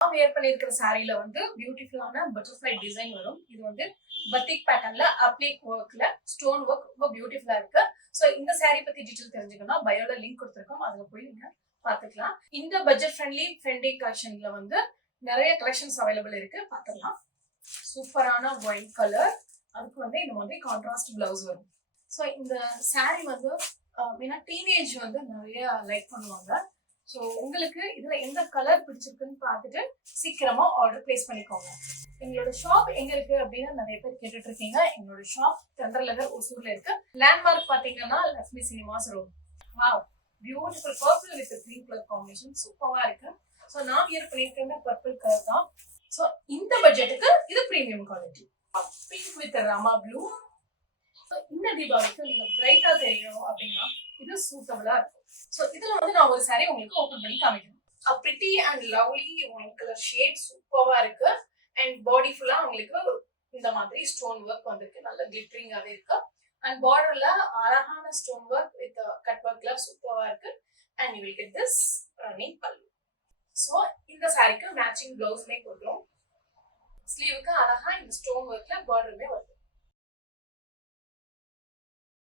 நான் வேர் பண்ணியிருக்கிற சாரீல வந்து பியூட்டிஃபுல்லான பட்டர்ஃப்ளை டிசைன் வரும். இது வந்து பத்திக் பேட்டர்ன்ல அப்ளிக் ஒர்க்ல ஸ்டோன் ஒர்க் ரொம்ப பியூட்டிஃபுல்லா இருக்கு. ஸோ இந்த சாரீ பத்தி டீட்டெயில் தெரிஞ்சுக்கணும், பயோல லிங்க் கொடுத்துருக்கோம், அதுல போய் நீங்க பாத்துக்கலாம். இந்த பட்ஜெட் ஃப்ரெண்ட்லி ட்ரெண்டி கலெக்ஷன்ல வந்து நிறைய கலெக்ஷன்ஸ் அவைலபிள் இருக்கு, பாத்துக்கலாம். சூப்பரான ஒயிட் கலர், அதுக்கு வந்து இந்த மாதிரி கான்ட்ராஸ்ட் பிளவுஸ் வரும். ஸோ இந்த சாரீ வந்து டீனேஜ் வந்து நிறைய லைக் பண்ணுவாங்க. ஸோ உங்களுக்கு இதுல எந்த கலர் பிடிச்சிருக்குன்னு பார்த்துட்டு சீக்கிரமா ஆர்டர் பிளேஸ் பண்ணிக்கோங்க. எங்களோட ஷாப் எங்க இருக்கு அப்படின்னு நிறைய பேர் கேட்டுட்டு இருக்கீங்க. எங்களோட ஷாப் தென்றலகர் ஒசூர்ல இருக்கு. லேண்ட்மார்க் பாத்தீங்கன்னா Lakshmi cinemas road. Wow, beautiful purple with green colour combination சூப்பரா இருக்கு. ஸோ நான் வியர் பண்ணியிருக்கேன் பர்பிள் கலர் தான். ஸோ இந்த பட்ஜெட்டுக்கு இது premium quality. Pink with Rama blue. இந்த தீபாவளிக்கு நீங்க பிரைட்டா தெரியணும் அப்படின்னா இது சூட்டபிளா இருக்கும். ஸோ இதுல வந்து நான் ஒரு சாரி உங்களுக்கு ஓபன் பண்ணி காமிக்கணும். Pretty and lovely white colour shade சூப்பரா இருக்கு. அண்ட் பாடி ஃபுல்லா உங்களுக்கு இந்த மாதிரி ஸ்டோன் ஒர்க் வந்திருக்கு, நல்ல கிளிட்டரிங்காவே இருக்கு. அண்ட் பார்டர்ல அழகான ஸ்டோன் ஒர்க் வித் கட் ஒர்க்ல சூப்பரா இருக்கு. And you will get this running பல்லு. ஸோ இந்த சாரிக்கு மேட்சிங் பிளவுஸ்மே கொடுக்குறோம். ஸ்லீவுக்கு அழகா இந்த ஸ்டோன் ஒர்க்ல பார்டருமே வருது.